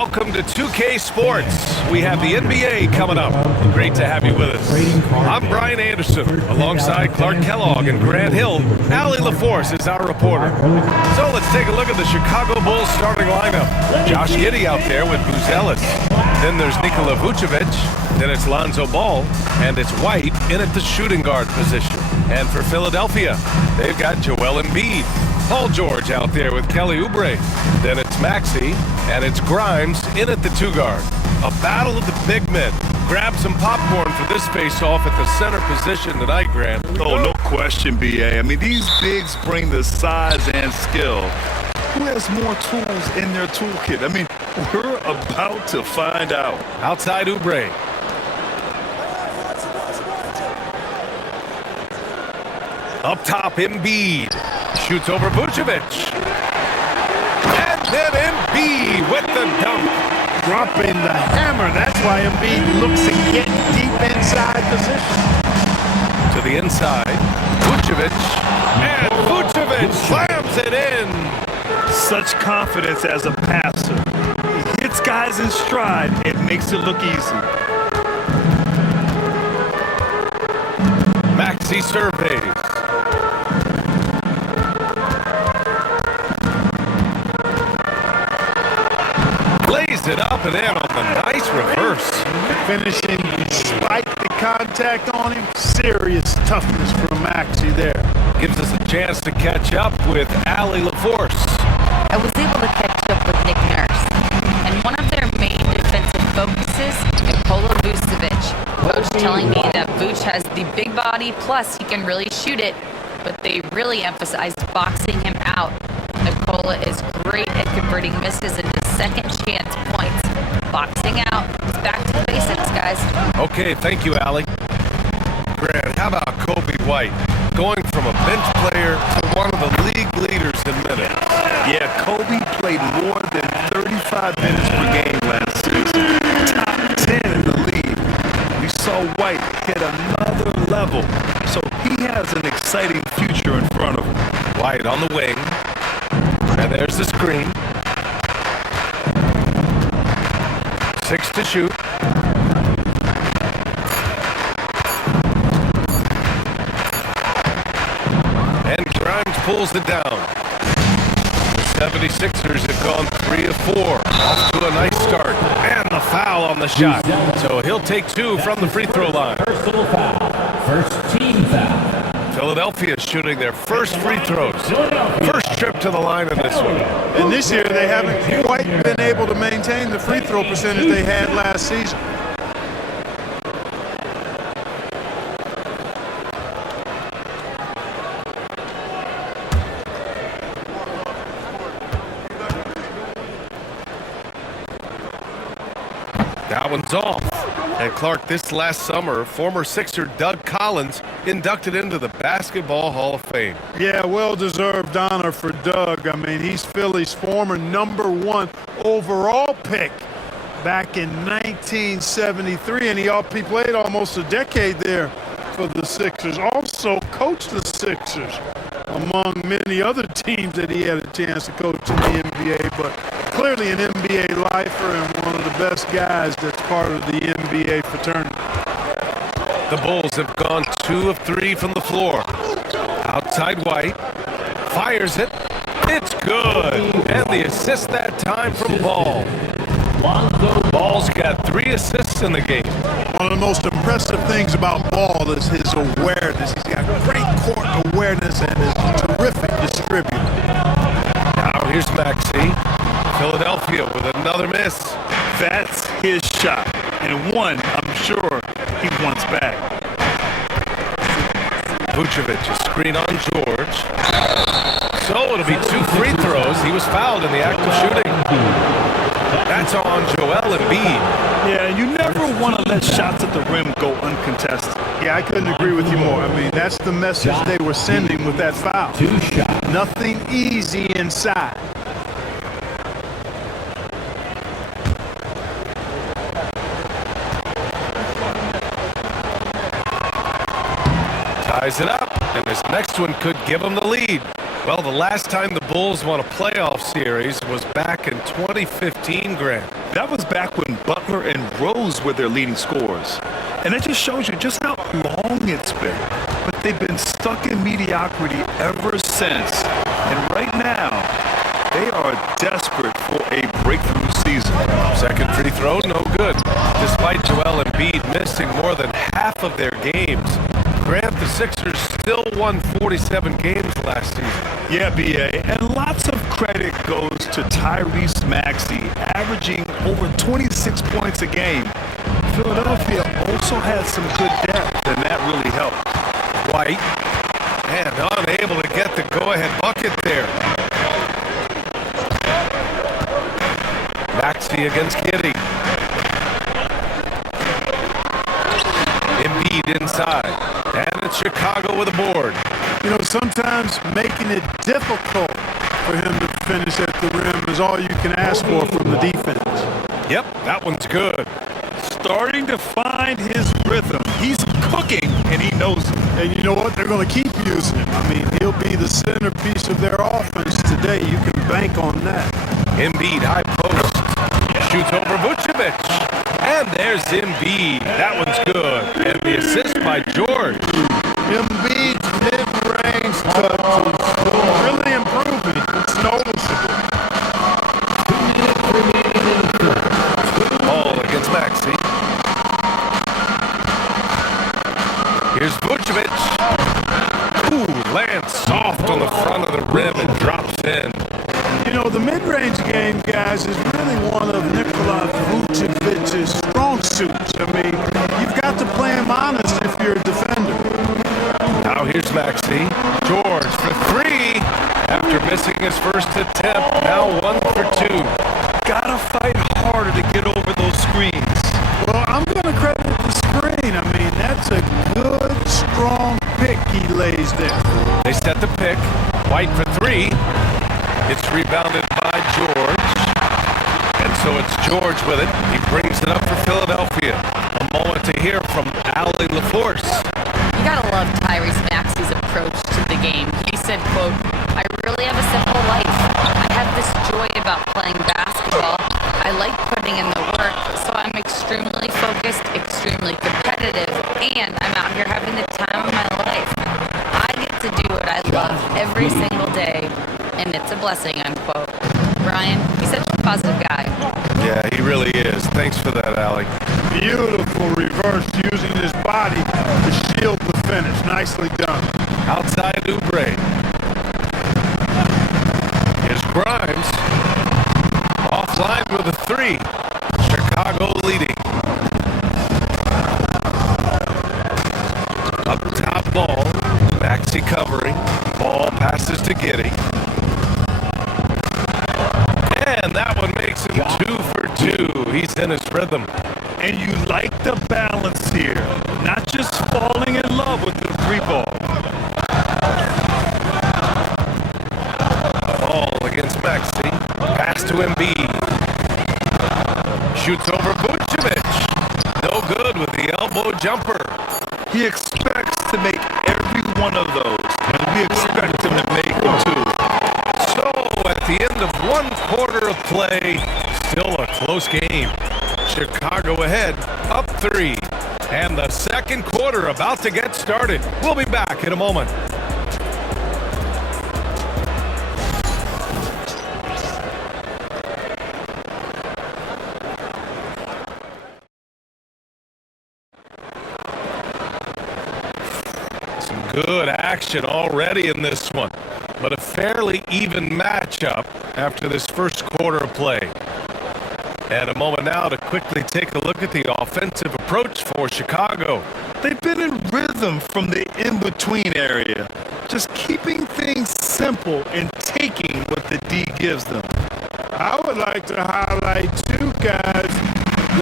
Welcome to 2K Sports. We have the NBA coming up. Great to have you with us. I'm Brian Anderson, alongside Clark Kellogg and Grant Hill. Allie LaForce is our reporter. So let's take a look at the Chicago Bulls starting lineup. Josh Giddey out there with Buzelis. Then there's Nikola Vucevic. Then it's Lonzo Ball. And it's White in at the shooting guard position. And for Philadelphia, they've got Joel Embiid. Paul George out there with Kelly Oubre. Then it's Maxey, and it's Grimes in at the 2-guard. A battle of the big men. Grab some popcorn for this face-off at the center position tonight, Grant. Oh, no question, B.A. I mean, these bigs bring the size and skill. Who has more tools in their toolkit? I mean, we're about to find out. Outside Oubre. Up top, Embiid. Shoots over Vucevic. And then Embiid with the dunk. Dropping the hammer. That's why Embiid looks to get deep inside position. To the inside, Vucevic. And Vucevic slams it in. Such confidence as a passer. He hits guys in stride. It makes it look easy. Maxey surveys. Lays it up and in on the nice reverse. Finishing despite the contact on him. Serious toughness from Maxey there. Gives us a chance to catch up with Allie LaForce. I was able to catch up with Nick Nurse, and one of their main defensive focuses, Nikola Vucevic. Coach telling me that Vuce has the big body, plus he can really shoot it, but they really emphasized boxing him out. Nikola is great at converting misses into second chance points. Boxing out. It's back to basics, guys. Okay, thank you, Allie. Grant, how about Kobe White? Going from a bench player to one of the league leaders in minutes. Yeah, Kobe played more than 35 minutes per game last season. Top 10 in the league. We saw White hit another level. So he has an exciting future in front of him. White on the wing. And there's the screen. 6 to shoot. And Grimes pulls it down. The 76ers have gone 3 of 4. Off to a nice start. And the foul on the shot. So he'll take 2 from the free throw line. Personal foul. First team foul. Philadelphia shooting their first free throws. First trip to the line in this one. And this year they haven't quite been able to maintain the free throw percentage they had last season. That one's off. And Clark, this last summer, former Sixer Doug Collins inducted into the Basketball Hall of Fame. Yeah, well-deserved honor for Doug. I mean, he's Philly's former #1 overall pick back in 1973, and he played almost a decade there for the Sixers. Also coached the Sixers, among many other teams that he had a chance to coach in the NBA, but clearly an NBA lifer and one of the best guys that's part of the NBA fraternity. The Bulls have gone 2 of 3 from the floor. Outside White. Fires it. It's good. And the assist that time from Ball. Ball's got 3 assists in the game. One of the most impressive things about Ball is his awareness. He's got great court awareness and is a terrific distributor. Now here's Maxey. Philadelphia with another miss. That's his shot. And one, I'm sure, he wants back. Vucevic, a screen on George. So it'll be 2 free throws. He was fouled in the act of shooting. That's on Joel Embiid. Yeah, you never want to let shots at the rim go uncontested. Yeah, I couldn't agree with you more. I mean, that's the message they were sending with that foul. 2 shots. Nothing easy inside. Ties it up, and this next one could give him the lead. Well, the last time the Bulls won a playoff series was back in 2015, Grant. That was back when Butler and Rose were their leading scorers. And it just shows you just how long it's been. But they've been stuck in mediocrity ever since. And right now, they are desperate for a breakthrough season. Second free throw, no good. Despite Joel Embiid missing more than half of their games, Grant, the Sixers still won 47 games last season. Yeah, B.A., and lots of credit goes to Tyrese Maxey, averaging over 26 points a game. Philadelphia also had some good depth, and that really helped. White, and unable to get the go-ahead bucket there. Maxey against Giddey. Embiid inside, and it's Chicago with a board. You know, sometimes making it difficult for him to finish at the rim is all you can ask for from the defense. Yep, that one's good. Starting to find his rhythm. He's cooking, and he knows it. And you know what? They're going to keep using him. I mean, he'll be the centerpiece of their offense today. You can bank on that. Embiid, high post, shoots over Vucevic. And there's Embiid. That one's good. And the assist by George. Embiid's mid-range touch is really improving. It's noticeable. Ball against Maxey. Here's Vucevic. Ooh, lands soft on the front of the rim and drops in. You know, the mid-range game, guys, is really one of Nikola Vucevic's strong suits. I mean, you've got to play him honest if you're a defender. Now here's Maxey. George for three. After missing his first attempt, now 1 for 2. Gotta fight harder to get over those screens. Well, I'm going to credit the screen. I mean, that's a good, strong pick he lays there. They set the pick. White for three. It's rebounded by George. And so it's George with it. He brings it up for Philadelphia. A moment to hear from Allie LaForce. You gotta love Tyrese Maxey's approach to the game. He said, quote, "I really have a simple life. I have this joy about playing basketball. I like putting in the work, so I'm extremely focused, extremely competitive, and I'm out here having the time of my life. I get to do what I love every single day, and it's a blessing," unquote. Brian, he's such a positive guy. Yeah, he really is. Thanks for that, Allie. Beautiful reverse using his body to shield the finish. Nicely done. Outside Oubre. Here's Grimes. Offline with a three. Chicago leading. Up top ball. Maxey covering. Ball passes to Giddey. And that one makes him 2 for 2. He's in his rhythm. And you like the balance here. Not just falling in love with the free ball. Ball against Maxey. Pass to Embiid. Shoots over Vucevic. No good with the elbow jumper. He expects to make every one of those, and we expect him to make them too. So at the end of 1 quarter of play, still a close game. Chicago ahead, up 3. And the second quarter about to get started. We'll be back in a moment. Some good action already in this one, but a fairly even matchup after this first quarter of play. And a moment now to quickly take a look at the offensive approach for Chicago. They've been in rhythm from the in-between area, just keeping things simple and taking what the D gives them. I would like to highlight, too, guys,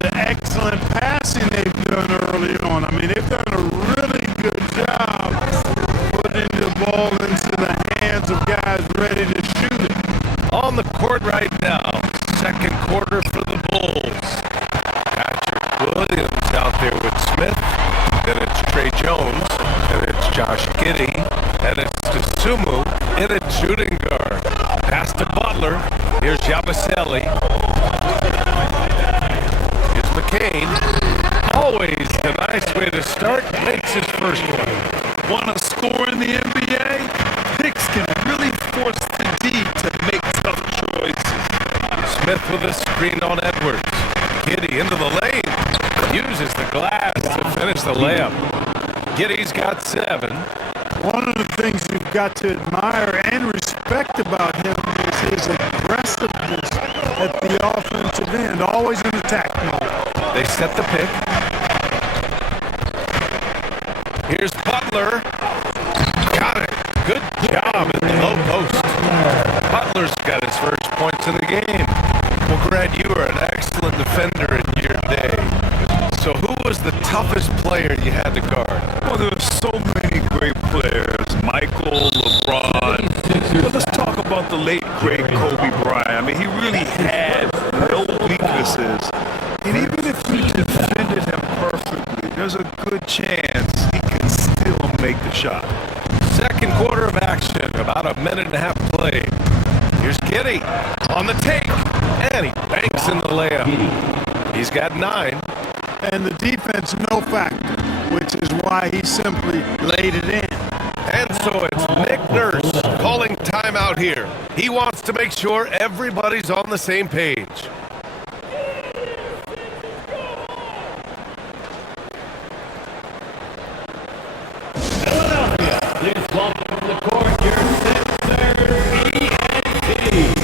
the excellent passing they've done early on. I mean, they've done a really good job putting the ball into the hands of guys ready to shoot it. On the court right now, second quarter for the Bulls. Patrick Williams out there with Smith. Then it's Trey Jones. Then it's Josh Giddey. And it's Tsumu in at shooting guard. Pass to Butler. Here's Yabusele. McCain, always a nice way to start, makes his first one. Want to score in the NBA? Picks can really force the D to make tough choices. Smith with a screen on Edwards. Giddey into the lane. Uses the glass to finish the layup. Giddey's got 7. One of the things you've got to admire and respect about him is his aggressiveness at the offensive end, always in attack mode. They set the pick. Here's Butler. Got it. Good job at the low post. Butler's got his first points in the game. Well, Grant, you were an excellent defender in your day. So who was the toughest player you had to guard? Well, there's so many great players. Michael, LeBron. But let's talk about the late, great Kobe Bryant. I mean, he really had no weaknesses. And even if you defended him perfectly, there's a good chance he can still make the shot. Second quarter of action, about a minute and a half played. Here's Giddey on the take, and he banks in the layup. He's got 9. And the defense, no factor, which is why he simply laid it in. And so it's Nick Nurse calling timeout here. He wants to make sure everybody's on the same page. Philadelphia, please welcome to the court your center, ENT.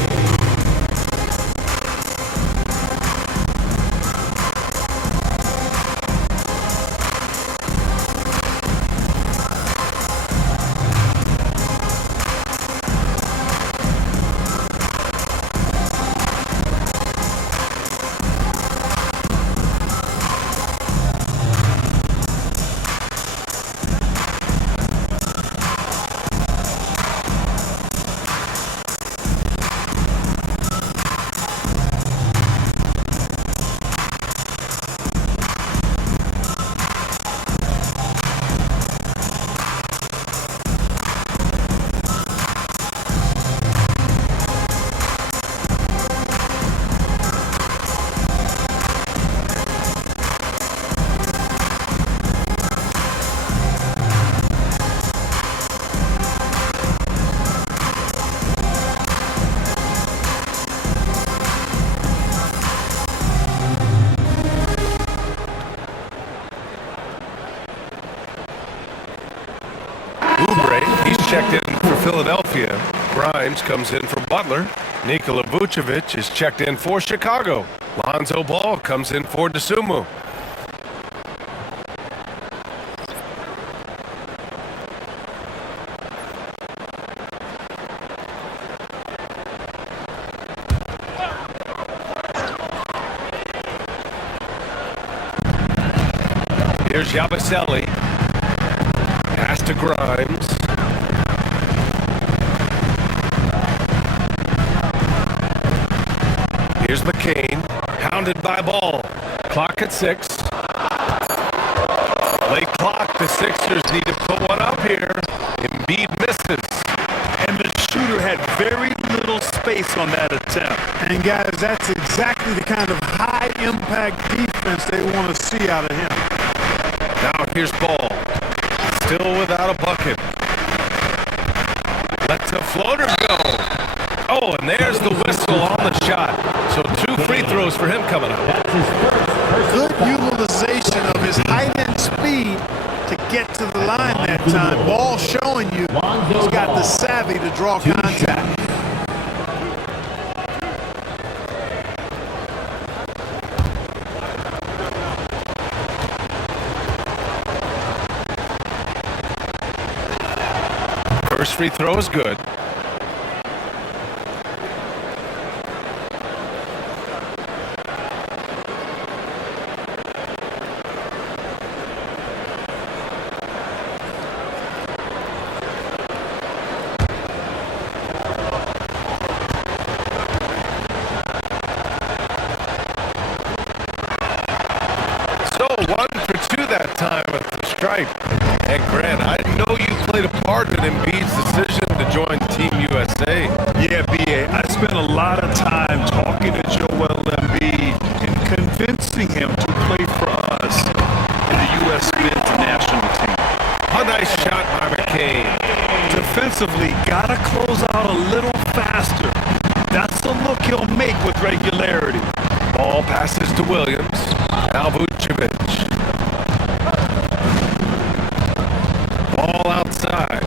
Checked in for Philadelphia. Grimes comes in for Butler. Nikola Vucevic is checked in for Chicago. Lonzo Ball comes in for DeSumo. Here's Yabusele. Pass to Grimes. Here's McCain, hounded by Ball. Clock at 6. Late clock, the Sixers need to put one up here. Embiid misses. And the shooter had very little space on that attempt. And guys, that's exactly the kind of high-impact defense they want to see out of him. Now here's Ball, still without a bucket. Lets a floater go. Oh, and there's the whistle on the shot. So 2 free throws for him coming up. That's his first Good utilization of his height and speed to get to the line that time. Ball showing you he's got the savvy to draw contact. First free throw is good. So 1 for 2 that time at the stripe. And Grant, I know you played a part in Embiid's decision to join Team USA. Yeah, B.A., I spent a lot of time talking to Joel Embiid and convincing him to defensively, gotta close out a little faster. That's the look he'll make with regularity. Ball passes to Williams. Now Vucevic. Ball outside.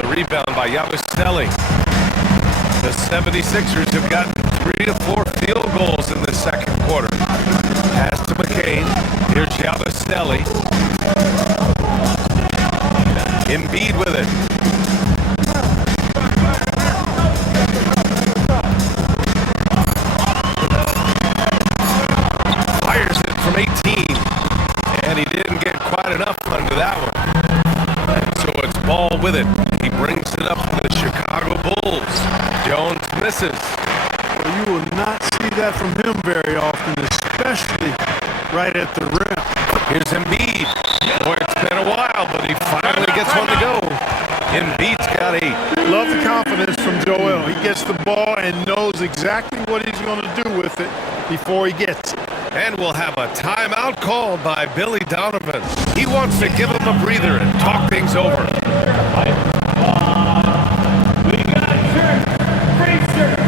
The rebound by Yabusele. The 76ers have gotten 3 to 4 field goals in the second quarter. Pass to McCain. Here's Yabusele. Embiid with it. Fires it from 18. And he didn't get quite enough under that one. And so it's Ball with it. He brings it up to the Chicago Bulls. Jones misses. Well, you will not see that from him very often, especially right at the rim. Here's Embiid. Boy, it's been a while, but he finally gets one to go. Embiid's got 8. Love the confidence from Joel. He gets the ball and knows exactly what he's going to do with it before he gets it. And we'll have a timeout called by Billy Donovan. He wants to give him a breather and talk things over. We got shirts, free shirts.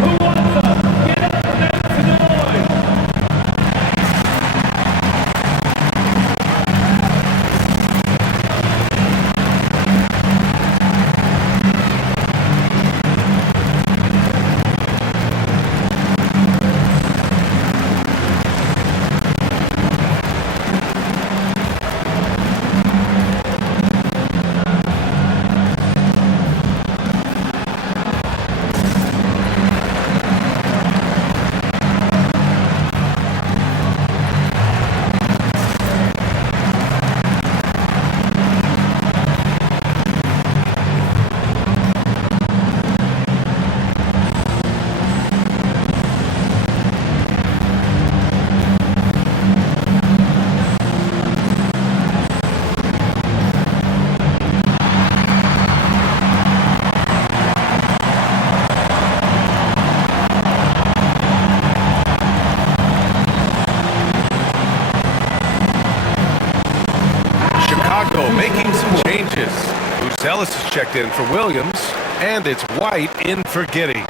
Who wants them? Get up and make some noise. Making some changes. Buzelis is checked in for Williams, and it's White in for Giddey.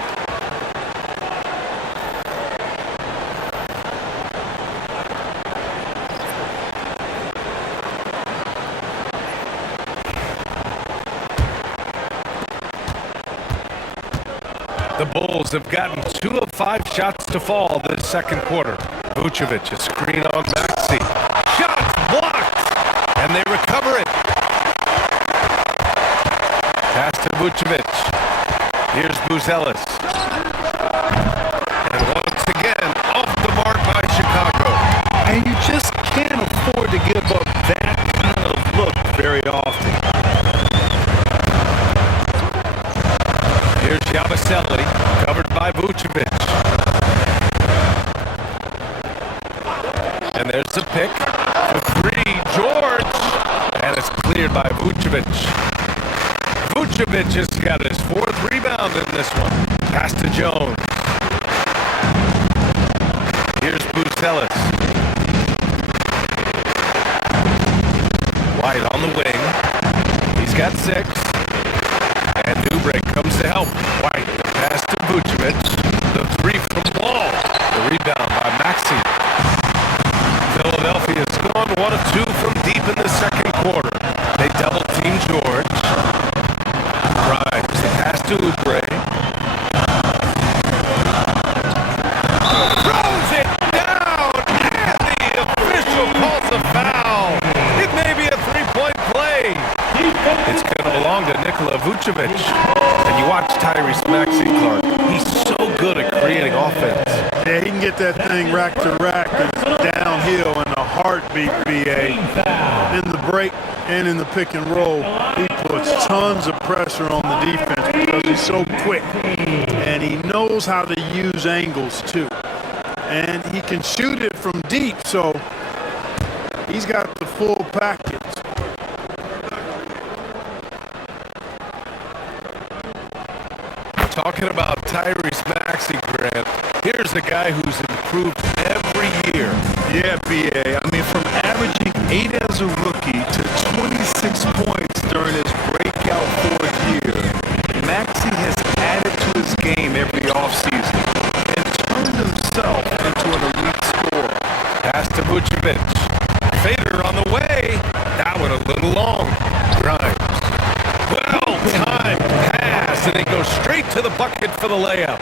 The Bulls have gotten 2 of 5 shots to fall this second quarter. Vucevic, a screen on Maxey. Shot blocked! And they recover it. Pass to Vucevic. Here's Buzelis. And once again, off the mark by Chicago. And you just can't afford to give up that kind of look very often. Here's Yabusele, covered by Vucevic. And there's the pick. The 3, George. And it's cleared by Vucevic. Vucevic has got his 4th rebound in this one. Pass to Jones. Here's Buzelis. White on the wing. He's got 6. And Oubre comes to help. White, the pass to Vucevic. The 3 from Ball. The rebound by Maxey. Philadelphia's gone 1 of 2 from deep in the second quarter. They double team George. Grimes, the pass to Oubre. Throws it down, and the official calls a foul. It may be a 3-point play. It's going to belong to Nikola Vucevic. And you watch Tyrese Maxey, Clark. He's so good at creating offense. Yeah, he can get that thing rack to rack and downhill in a heartbeat, BA. In the break and in the pick and roll, he puts tons of pressure on the defense because he's so quick. And he knows how to use angles, too. And he can shoot it from deep, so he's got the full package. Talking about Tyrese Maxey, Grant, here's a guy who's improved every year. Yeah, BA. I mean, from averaging 8 Vucevic. Fader on the way. That one a little long. Grimes. Well-timed pass, and they go straight to the bucket for the layup.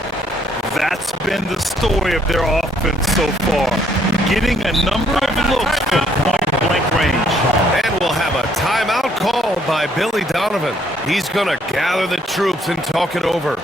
That's been the story of their offense so far. Getting a number of looks from point-blank range. And we'll have a timeout called by Billy Donovan. He's going to gather the troops and talk it over.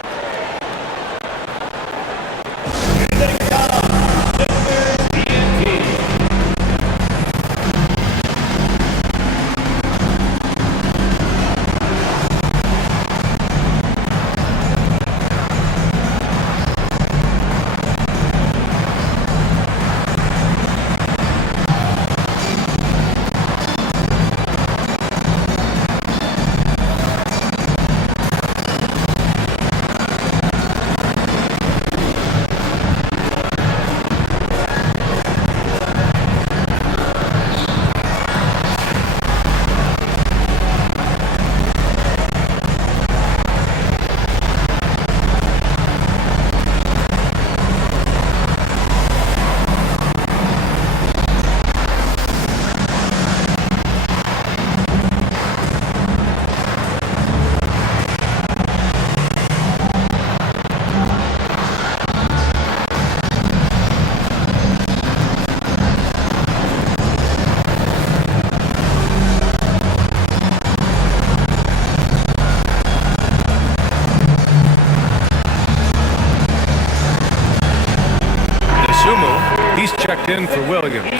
He's checked in for Williams.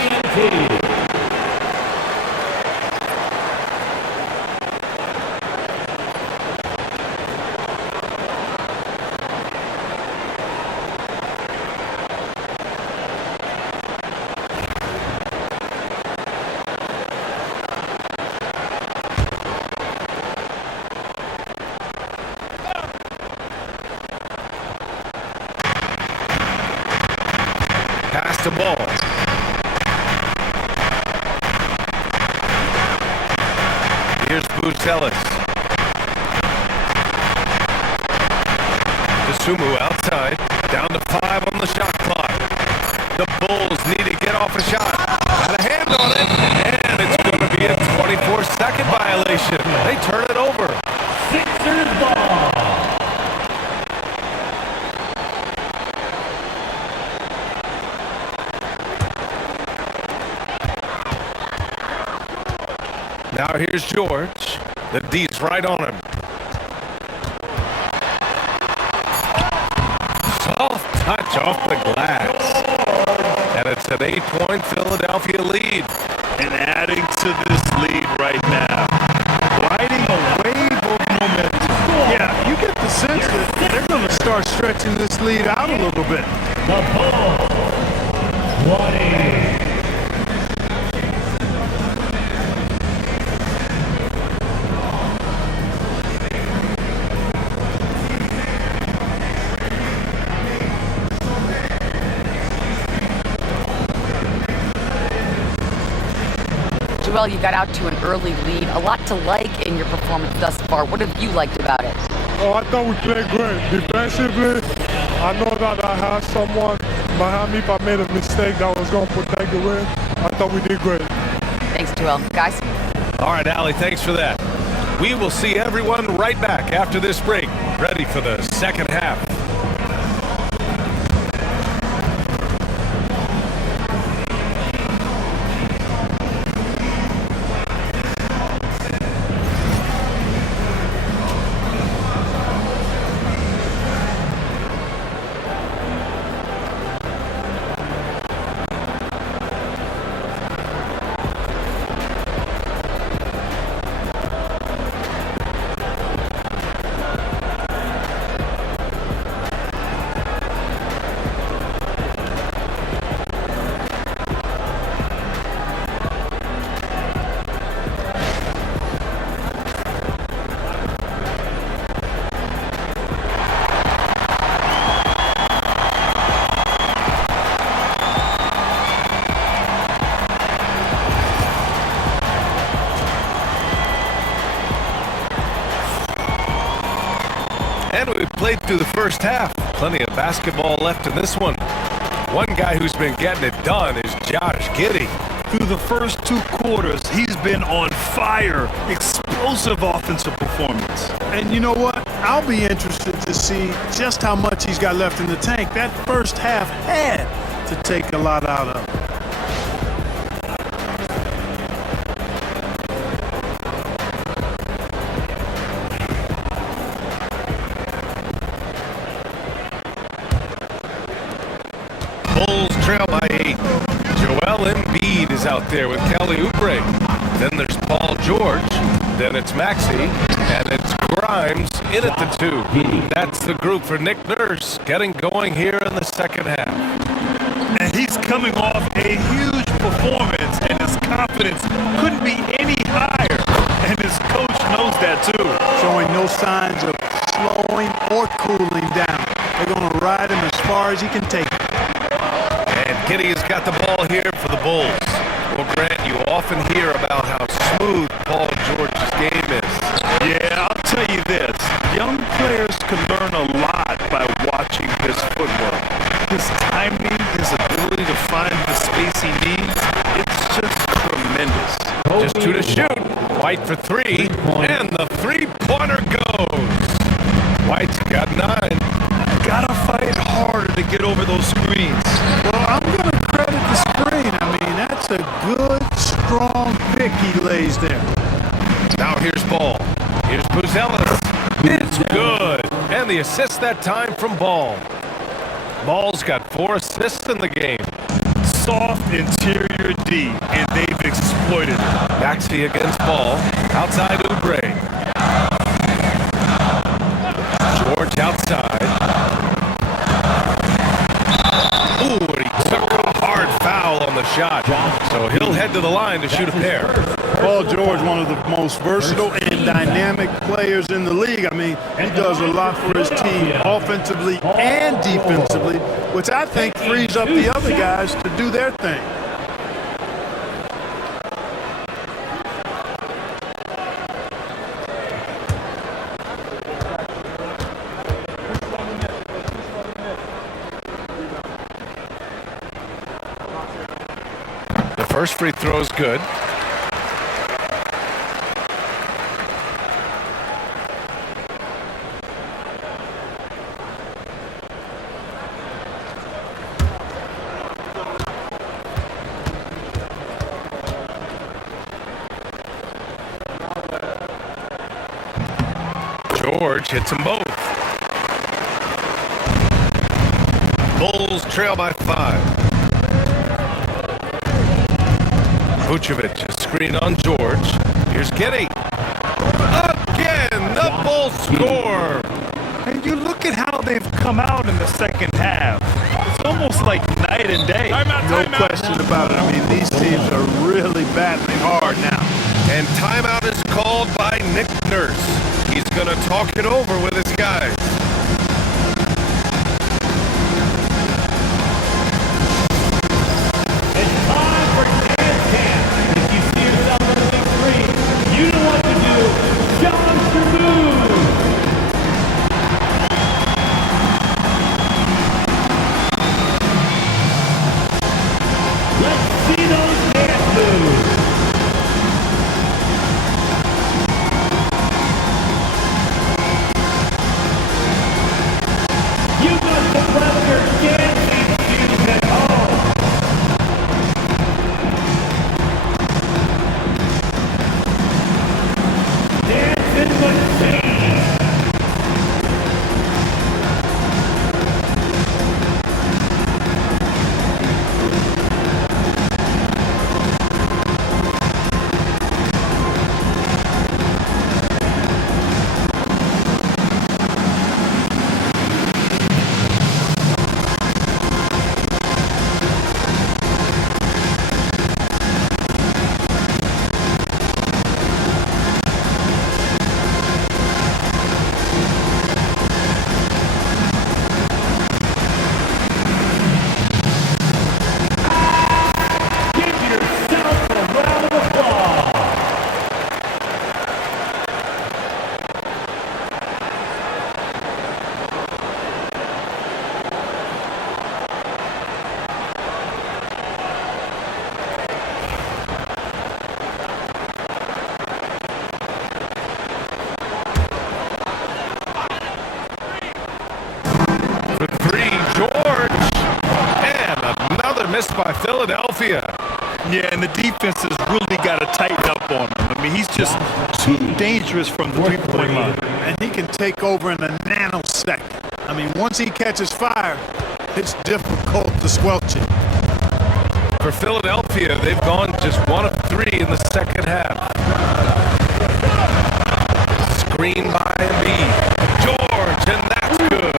Pass the ball. Here's Buzelis. DeSumo outside. Down to 5 on the shot clock. The Bulls need to get off a shot. Got a hand on it. And it's going to be a 24-second violation. They turn it over. Sixers ball. Now here's George. The D's right on him. Soft touch off the glass. And it's an 8-point Philadelphia lead. And adding to this lead right now. Riding a wave of momentum. Yeah, you get the sense that they're going to start stretching this lead out a little bit. The Bulls. 20. Well, you got out to an early lead. A lot to like in your performance thus far. What have you liked about it? Oh, I thought we played great. Defensively, I know that I had someone behind me. If I made a mistake that was going to protect the win, I thought we did great. Thanks, Joel. Guys? All right, Allie, thanks for that. We will see everyone right back after this break, ready for the second half. And we played through the first half. Plenty of basketball left in this one. One guy who's been getting it done is Josh Giddey. Through the first 2 quarters, he's been on fire. Explosive offensive performance. And you know what? I'll be interested to see just how much he's got left in the tank. That first half had to take a lot out of him. Bulls trail by 8. Joel Embiid is out there with Kelly Oubre. Then there's Paul George. Then it's Maxey. And it's Grimes in at the 2. That's the group for Nick Nurse getting going here in the second half. And he's coming off a huge performance, and his confidence couldn't be any higher. And his coach knows that too. Showing no signs of slowing or cooling down. They're going to ride him as far as he can take it. And Giddey has got the ball here for the Bulls. Well, Grant, you often hear about how smooth Paul George's game is. Yeah, I'll tell you this. Young players can learn a lot by watching his footwork. His timing, his ability to find the space he needs, it's just tremendous. Just 2 to shoot. White for 3. And the three-pointer goes. White's got 9. Gotta fight harder to get over those screens. Well, I'm going to credit the screen. I mean, that's a good, strong pick he lays there. Now here's Ball. Here's Buzelis. It's good. And the assist that time from Ball. Ball's got 4 assists in the game. Soft interior D, and they've exploited it. Maxey against Ball. Outside Oubre. George outside. Ooh, and he took a hard foul on the shot. So he'll head to the line to shoot a pair. Paul George, one of the most versatile and dynamic players in the league. I mean, he does a lot for his team offensively and defensively, which I think frees up the other guys to do their thing. The first free throw is good. George hits them both. Bulls trail by 5. Vucevic, a screen on George. Here's Giddey. Again, the Bulls score. And you look at how they've come out in the second half. It's almost like night and day. No question about it. I mean, these teams are really battling hard now. And timeout is called by Nick Nurse. He's going to talk it over with his guys. It's time for dance camp. If you see yourself on the big screen, you know what to do. Challenge your move. Let's see those dance moves. missed by Philadelphia. Yeah, and the defense has really got to tighten up on him. I mean, he's just too dangerous from the three-point line. And he can take over in a nanosecond. I mean, once he catches fire, it's difficult to squelch it. For Philadelphia, they've gone just 1 of 3 in the second half. Screen by Embiid. George, and that's good.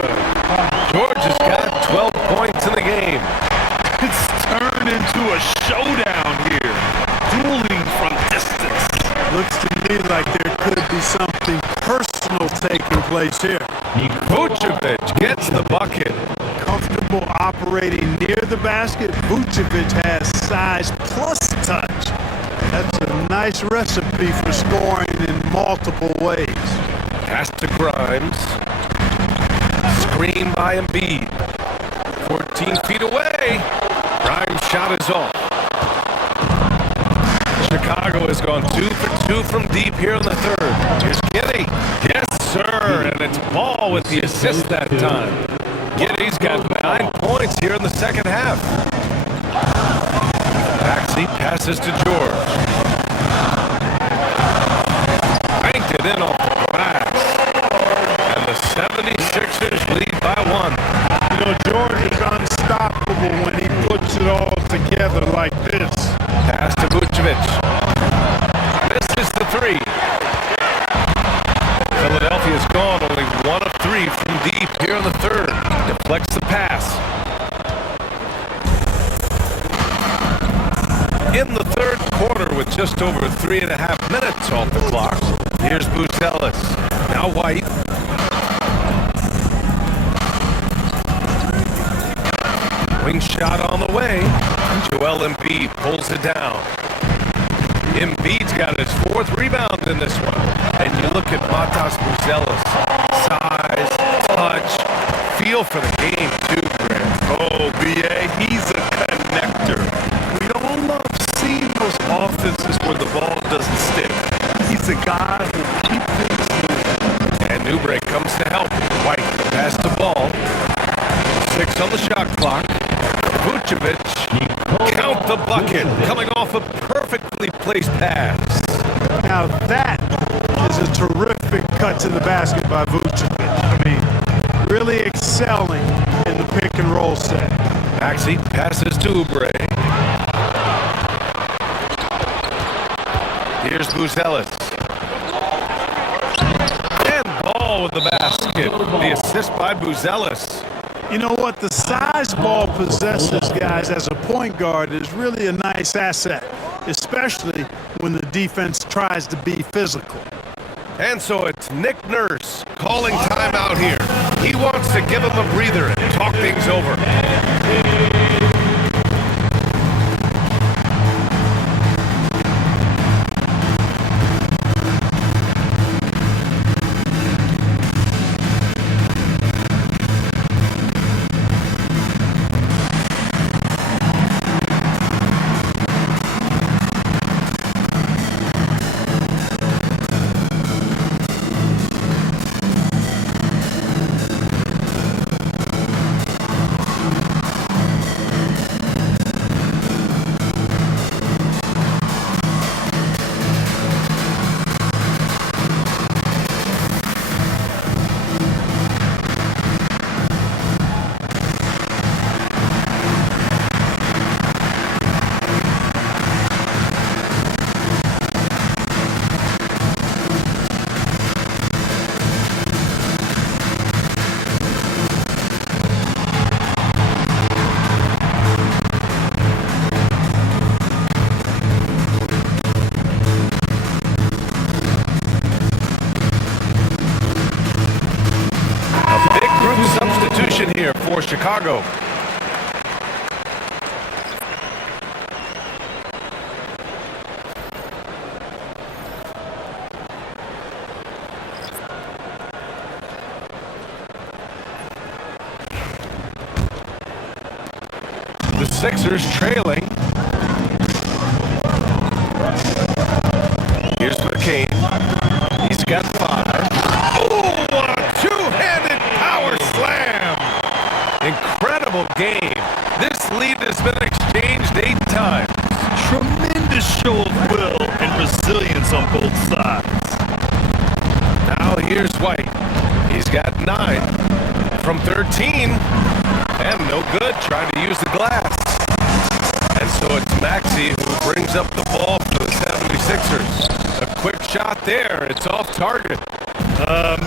George has got 12 points in the game. It's turned into a showdown here. Dueling from distance. Looks to me like there could be something personal taking place here. Vucevic gets the bucket. Comfortable operating near the basket. Vucevic has size plus touch. That's a nice recipe for scoring in multiple ways. Pass to Grimes. Screen by Embiid. 14 feet away. Grimes' shot is off. Chicago has gone 2 for 2 from deep here in the third. Here's Giddey. Yes, sir. And it's Ball with the assist that time. Giddey's got 9 points here in the second half. Backseat passes to George. Banked it in off the glass. And the 76ers lead by 1. You know, George is unstoppable when he puts it all together like this. Pass to Vucevic. This is the 3. Philadelphia's gone only 1 of 3 from deep here in the third. Deflects the pass. In the third quarter with just over 3.5 minutes off the clock. Here's Buzelis. Now White. Wing shot on the way. Joel Embiid pulls it down. Embiid's got his 4th rebound in this one. And you look at Matas Buzelis. Size, touch, feel for the game too, Grant. Oh, B.A., he's a connector. We all love seeing those offenses where the ball doesn't stick. He's a guy who keeps things moving. And Oubre comes to help. White pass the ball. 6 on the shot clock. Vucevic, count the bucket, coming off a perfectly placed pass. Now that is a terrific cut to the basket by Vucevic. I mean, really excelling in the pick and roll set. Backseat passes to Oubre. Here's Buzelis. And Ball with the basket. The assist by Buzelis. You know what? The size Ball possesses, guys, as a point guard is really a nice asset, especially when the defense tries to be physical. And so it's Nick Nurse calling timeout here. He wants to give him a breather and talk things over. Here for Chicago. The Sixers trailing. Here's McCain. He's got 5. Oh, what a two-handed power slam! Incredible game. This lead has been exchanged He's got 9 from 13, and no good, trying to use the glass. And so it's Maxey who brings up the ball for the 76ers. A quick shot there, it's off target.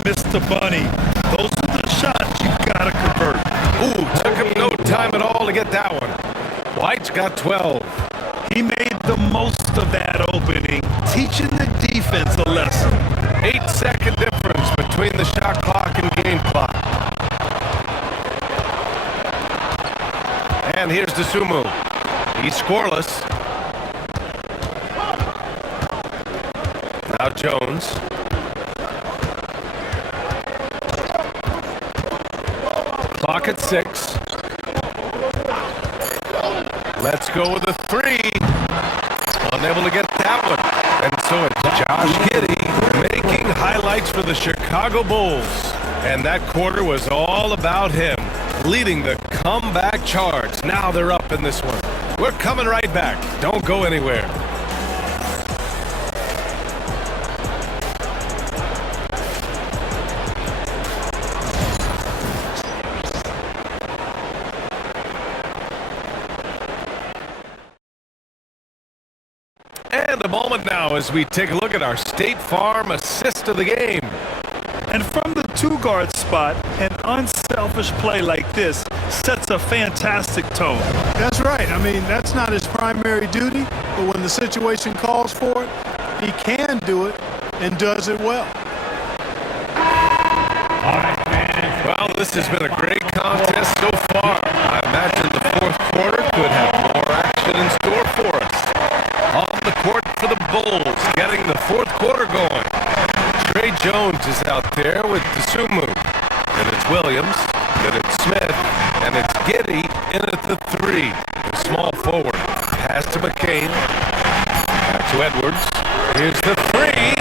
Mr. Bunny, those are the shots you gotta convert. Ooh, took him no time at all to get that one. White's got 12. He made the most of that opening, teaching the defense a lesson. 8-second difference between the shot clock and game clock. And here's Dosunmu. He's scoreless. Now Jones. Clock at 6. Let's go with a 3. Unable to get that one. And so it's Josh Giddey making highlights for the Chicago Bulls. And that quarter was all about him, leading the comeback charge. Now they're up in this one. We're coming right back. Don't go anywhere. And a moment now as we take a look at our State Farm assist of the game. And from the 2-guard spot, an unselfish play like this sets a fantastic tone. That's right. I mean, that's not his primary duty, but when the situation calls for it, he can do it and does it well. Well, this has been a great contest so far. I imagine the fourth quarter could have more action in store for us. On the court for the Bulls, getting the fourth quarter going. Trey Jones is out there with Dosunmu. Then it's Williams. Then it's Smith. And it's Giddey in at the 3. The small forward. Pass to McCain. Back to Edwards. Here's the 3.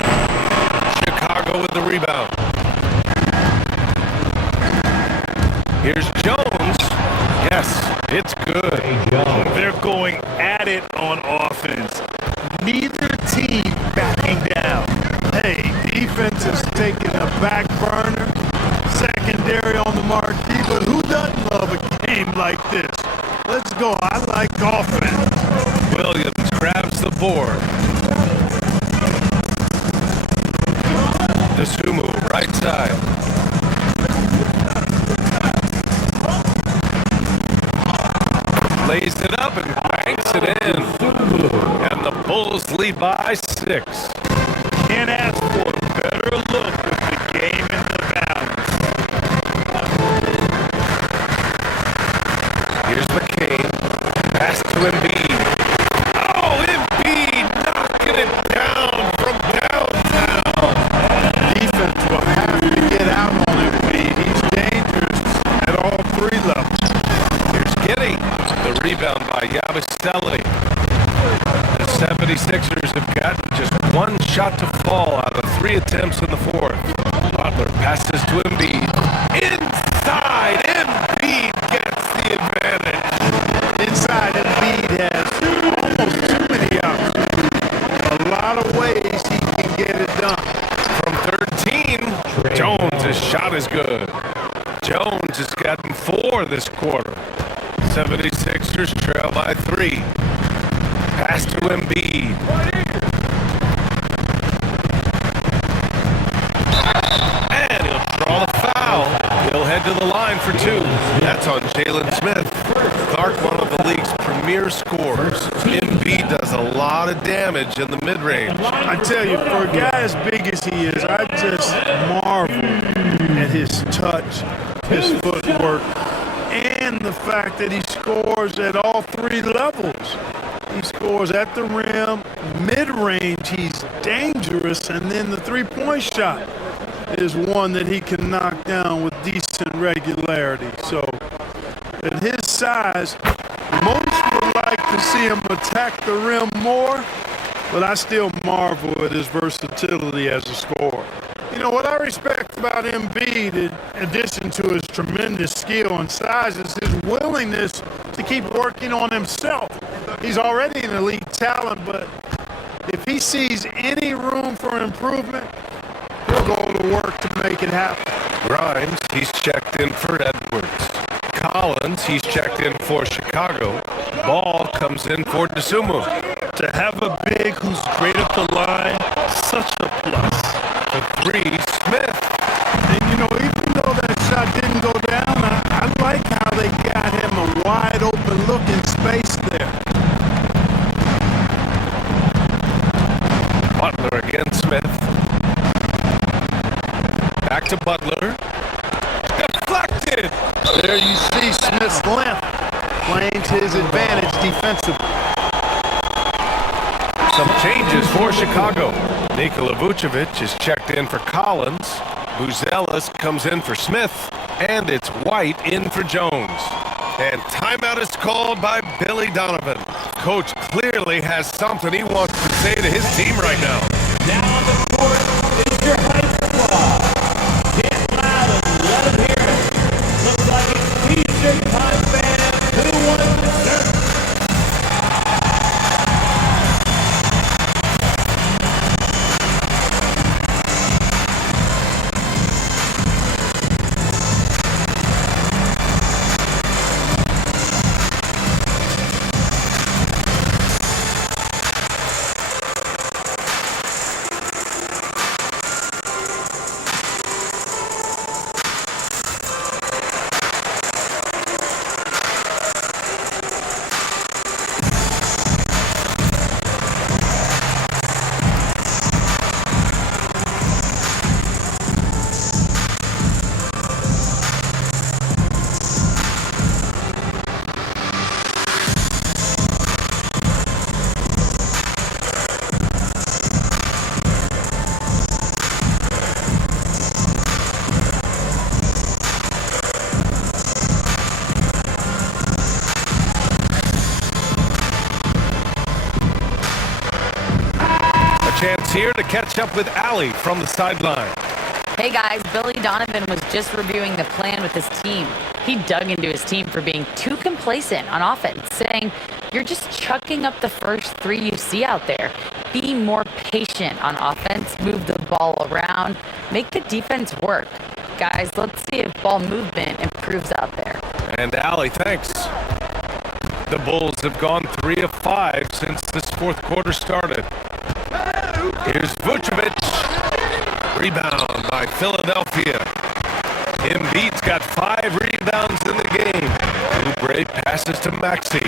Chicago with the rebound. Here's Jones. Yes, it's good. They're going at it on offense. Neither team backing down. Hey, defense is taking a back burner, secondary on the marquee, but who doesn't love a game like this? Let's go. I like offense. Williams grabs the board. Dosunmu, right side. Lays it up and banks it in. And the Bulls lead by 6. Can't ask for a better look with the game in the balance. Here's McCain. Pass to Embiid. Oh, Embiid knocking it down from downtown. Defense will have to get out on Embiid. He's dangerous at all 3 levels. Here's Giddey. The rebound by Yabustelli. The 76ers have gotten just 1 shot to fall out of 3 attempts in the fourth. Butler passes to Embiid. Inside, Embiid gets the advantage. Inside, Embiid has almost too many options. A lot of ways he can get it done. From 13, Jones' shot is good. Jones has gotten 4 this quarter. 76ers trail by 3. Pass to Embiid. And he'll draw the foul. He'll head to the line for 2. That's on Jalen Smith. Clark, one of the league's premier scorers. Embiid does a lot of damage in the mid-range. I tell you, for a guy as big as he is, I just marvel at his touch, his footwork, and the fact that he scores at all 3 levels. He scores at the rim, mid-range, he's dangerous, and then the 3-point shot is one that he can knock down with decent regularity. So at his size, most would like to see him attack the rim more, but I still marvel at his versatility as a scorer. You know, what I respect about Embiid, in addition to his tremendous skill and size, is his willingness to keep working on himself. He's already an elite talent, but if he sees any room for improvement, he'll go to work to make it happen. Grimes, he's checked in for Edwards. Collins, he's checked in for Chicago. Ball comes in for DeSumo. To have a big who's great at the line, such a plus. For 3, Smith. And you know, even though that shot didn't go down, I like how they got him a wide open look in space there. Butler against Smith. Back to Butler. Deflected. There you see Smith's length playing to his advantage defensively. Some changes for Chicago. Nikola Vucevic is checked in for Collins. Buzelis comes in for Smith. And it's White in for Jones. And timeout is called by Billy Donovan. Coach clearly has something he wants to say to his team right now. Now on the court is your high squad. Get loud and let them hear it. Looks like it's T-shirt time, fans. Who wants the shirt? Chance here to catch up with Allie from the sideline. Hey guys, Billy Donovan was just reviewing the plan with his team. He dug into his team for being too complacent on offense, saying, "You're just chucking up the first 3 you see out there. Be more patient on offense, move the ball around, make the defense work. Guys, let's see if ball movement improves out there." And Allie, thanks. The Bulls have gone 3 of 5 since this fourth quarter started. Here's Vucevic. Rebound by Philadelphia. Embiid's got 5 rebounds in the game. Oubre passes to Maxey.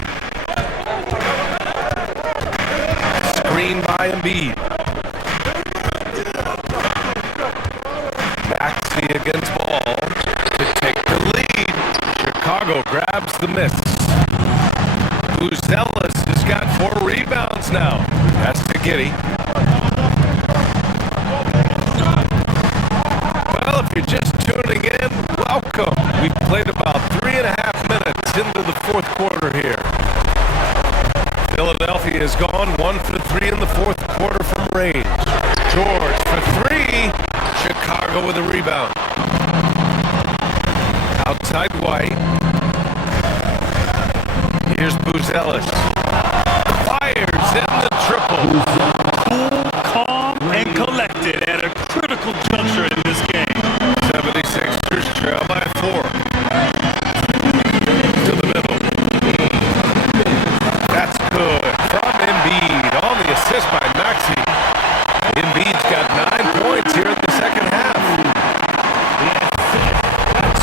Screen by Embiid. Maxey against Ball to take the lead. Chicago grabs the miss. Buzelis has got 4 rebounds now. That's to Giddey. Well, if you're just tuning in, welcome. We've played about 3.5 minutes into the fourth quarter here. Philadelphia has gone 1 for 3 in the fourth quarter from range. George for 3. Chicago with a rebound. Outside White. Here's Buzelis. Fires in the triple. Cool, calm, and collected at a critical juncture in this game. 76ers trail by 4. To the middle. That's good. From Embiid on the assist by Maxey. Embiid's got 9 points here in the second half.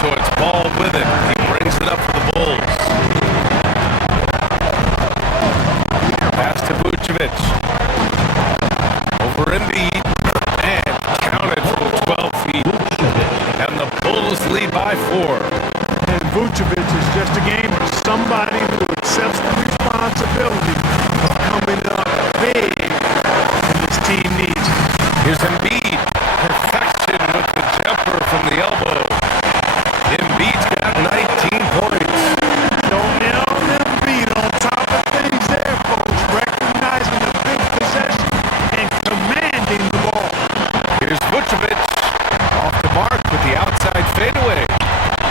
So it's Ball with it. He brings it up for the Bulls. Pass to Vucevic. Over Embiid. And counted from 12 feet. And the Bulls lead by 4. And Vucevic is just a gamer, somebody who accepts the responsibility of coming up big when his team needs it. Here's Embiid. Perfection with the jumper from the elbow. Embiid's got 19 points. Don't Embiid on top of things there, folks, recognizing the big possession and commanding the ball. Here's Vucevic. Off the mark with the outside fadeaway.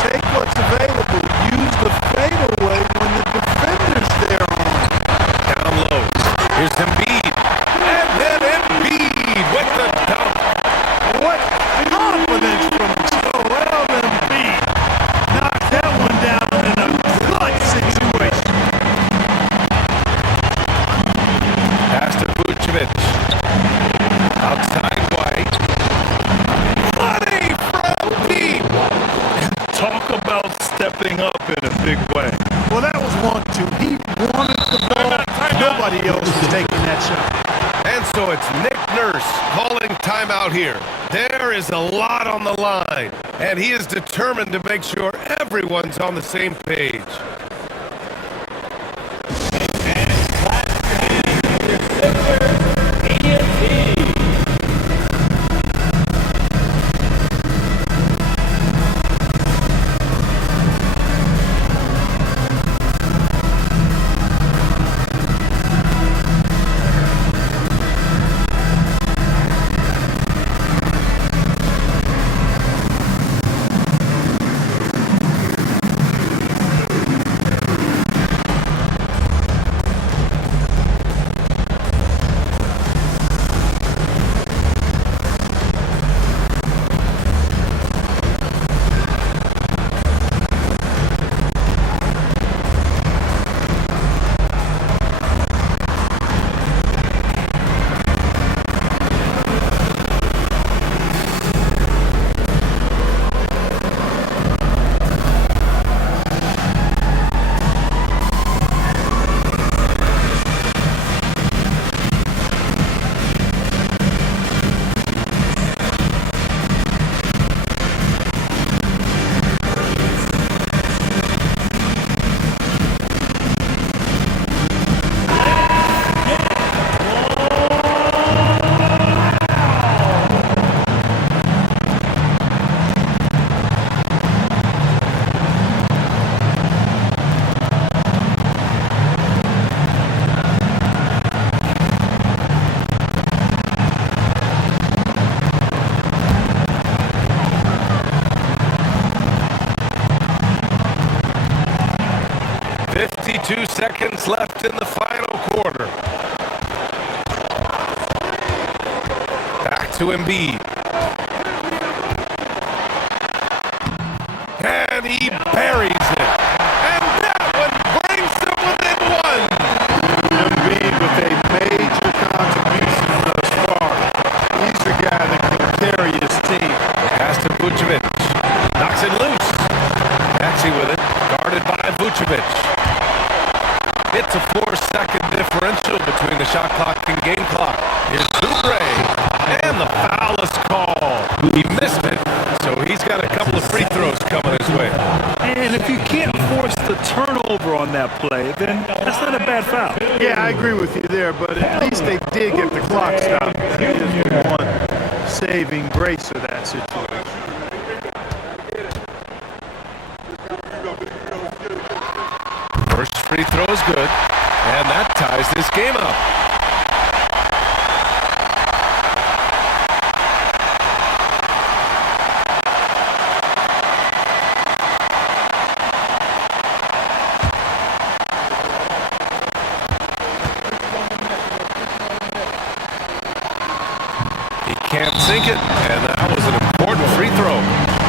Take what's available. Use the fadeaway when the defender's there on. big way. Well, that was 1-2. He wanted the ball. Nobody else was taking that shot. And so it's Nick Nurse calling timeout here. There is a lot on the line, and he is determined to make sure everyone's on the same page. Seconds left in the final quarter. Back to Embiid. And he buries it. And that one brings them within one. Embiid with a major contribution thus far. He's the guy that can carry his team. Pass to Vucevic. Knocks it loose. Maxey with it. Guarded by Vucevic. It's a 4-second differential between the shot clock and game clock. Here's Oubre, and the foul is called. He missed it, so he's got a couple of free throws coming his way. And if you can't force the turnover on that play, then that's not a bad foul. Yeah, I agree with you there, but at least they did get the clock stopped. That is the one saving grace of that situation. First free throw is good, and that ties this game up. He can't sink it, and that was an important free throw.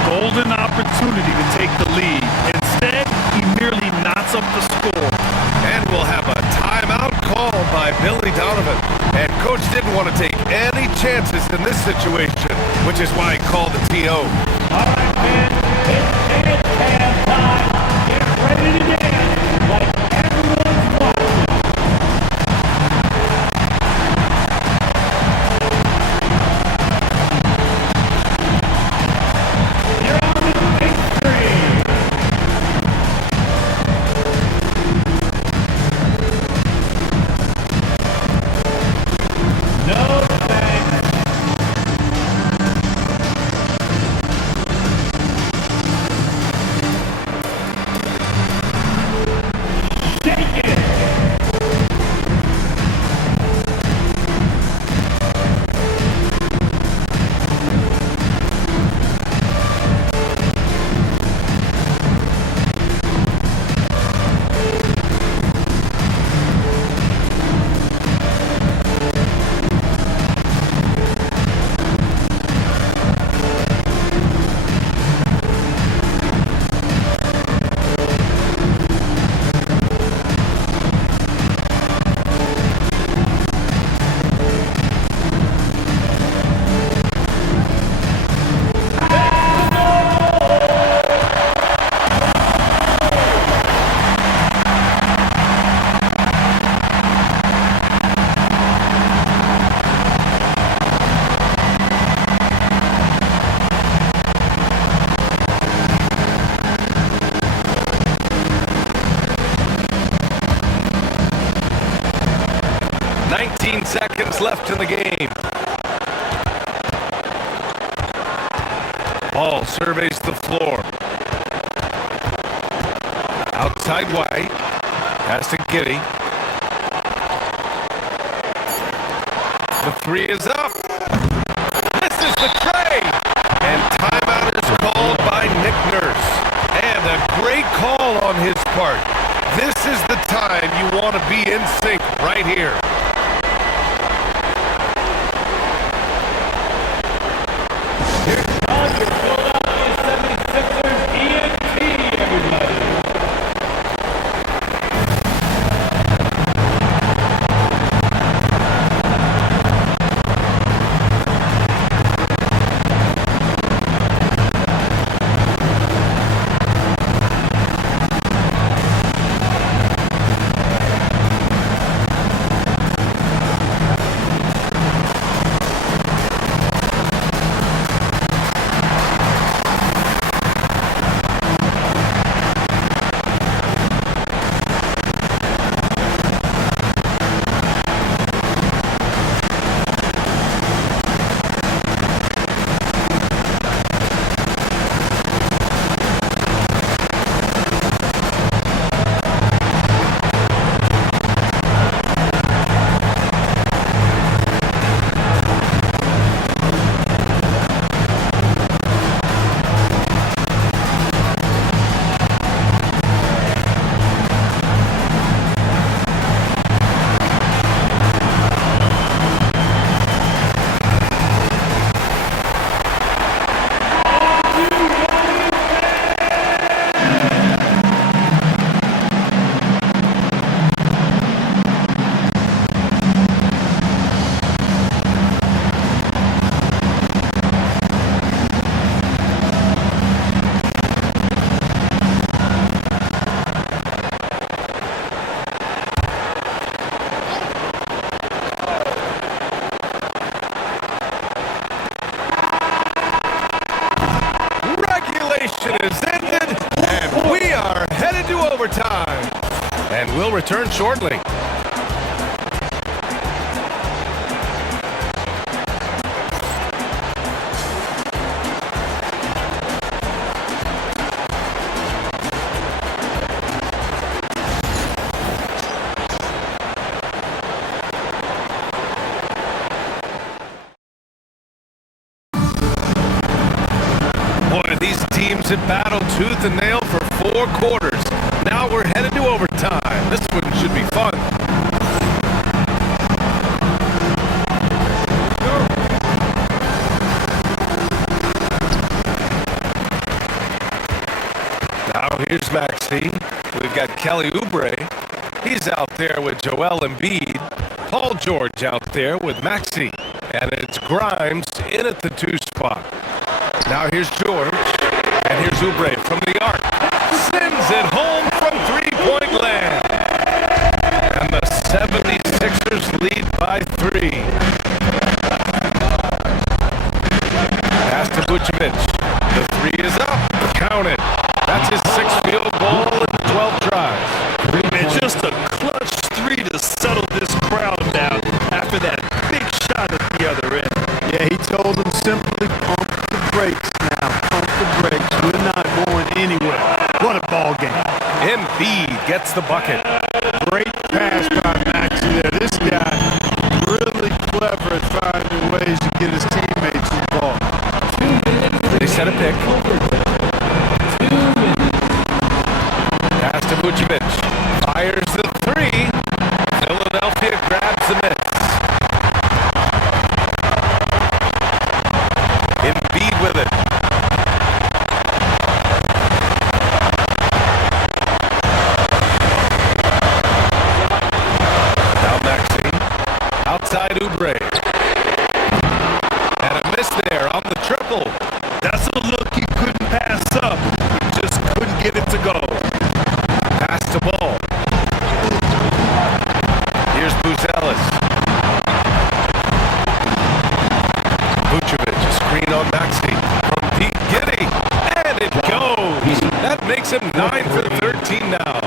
Golden opportunity to take the lead. Instead, he merely knots up the score. And we'll have a timeout called by Billy Donovan. And Coach didn't want to take any chances in this situation, which is why he called the TO. All right, man. It's halftime. Get ready to dance like everyone's watching. You're on the big screen. No thanks. 15 seconds left in the game. Ball surveys the floor. Outside White. Pass to Giddey. The three is up. This is the tray. And timeout is called by Nick Nurse. And a great call on his part. This is the time you want to be in sync right here. On your Philadelphia 76ers ENT, everybody. Is ended, and we are headed to overtime. And we'll return shortly. These teams have battled tooth and nail for 4 quarters. Now we're headed to overtime. This one should be fun. Now here's Maxey. We've got Kelly Oubre. He's out there with Joel Embiid. Paul George out there with Maxey. And it's Grimes in at the 2 spot. Now here's George, and here's Oubre from the arc. Sends it home from 3-point land. And the 76ers lead by 3. Pass to Vucevic. The 3 is up. Count it. That's his 6th field goal in 12 tries. Man, just a clutch 3 to settle this crowd down after that big shot at the other end. Yeah, he told them simply pump the brakes now. Pump the brakes. We're not going anywhere. What a ball game. Embiid gets the bucket. Great pass by Maxey there. This guy really clever at finding ways to get his teammates involved. They set a pick. Pass to Vucevic. Fires the 3. Philadelphia grabs the miss. Embiid with it. Now Maxey. Outside Oubre. And a miss there on the triple. That's a look he couldn't pass up. He just couldn't get it to go. Pass to Ball. Here's Buzelis. Vucevic, a screen on Maxey from Pete Giddey. And it goes. That makes him 9 for 13 now.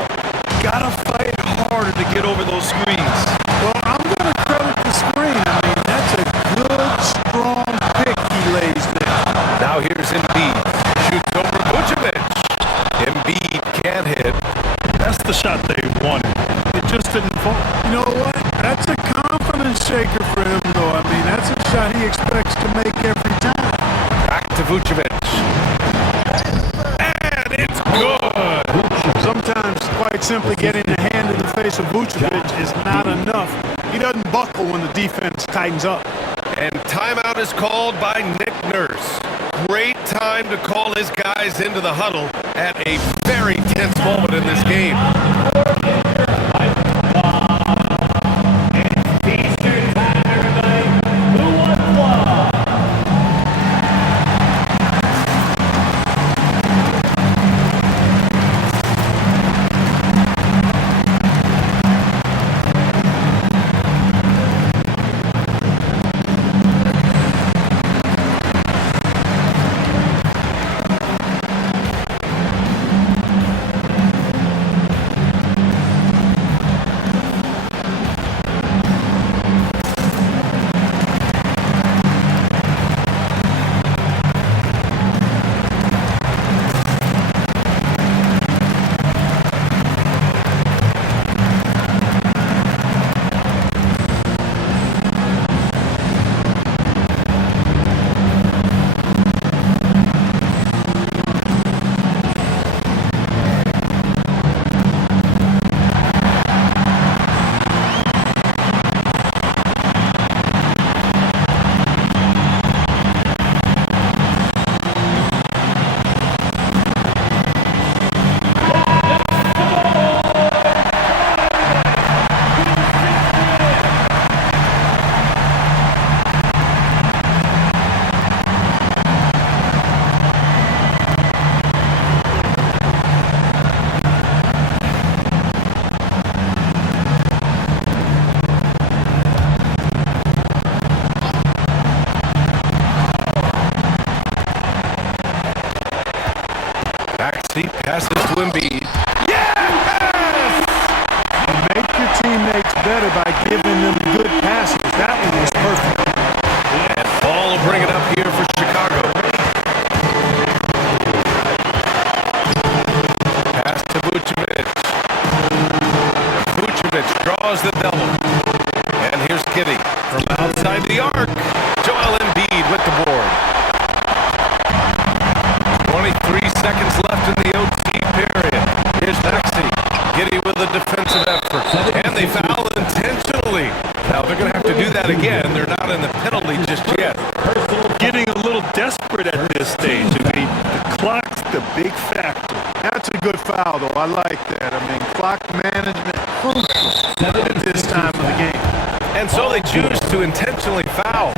Gotta fight harder to get over those screens. Well, I'm going to credit the That's the shot they wanted. It just didn't fall. You know what? That's a confidence shaker for him, though. I mean, that's a shot he expects to make every time. Back to Vucevic. And it's good. Sometimes, quite simply, getting a hand in the face of Vucevic is not enough. He doesn't buckle when the defense tightens up. And timeout is called by Nick Nurse. Great time to call his guys into the huddle at a very tense moment in this game. Eastern time, everybody. Who won what? Backseat passes to Embiid. Yes! You make your teammates better by giving them good passes. That one was perfect. And Paul will bring it up here for Chicago. Pass to Vucevic. Vucevic draws the double. And here's Giddey from outside the arc. Joel Embiid with the board. 23 seconds left in the OT period. Here's Maxey. Giddey with a defensive effort. And they foul intentionally. Now they're going to have to do that again. They're not in the penalty just yet. Getting a little desperate at this stage. I mean, the clock's the big factor. That's a good foul, though. I like that. I mean, clock management crucial at this time of the game. And so they choose to intentionally foul.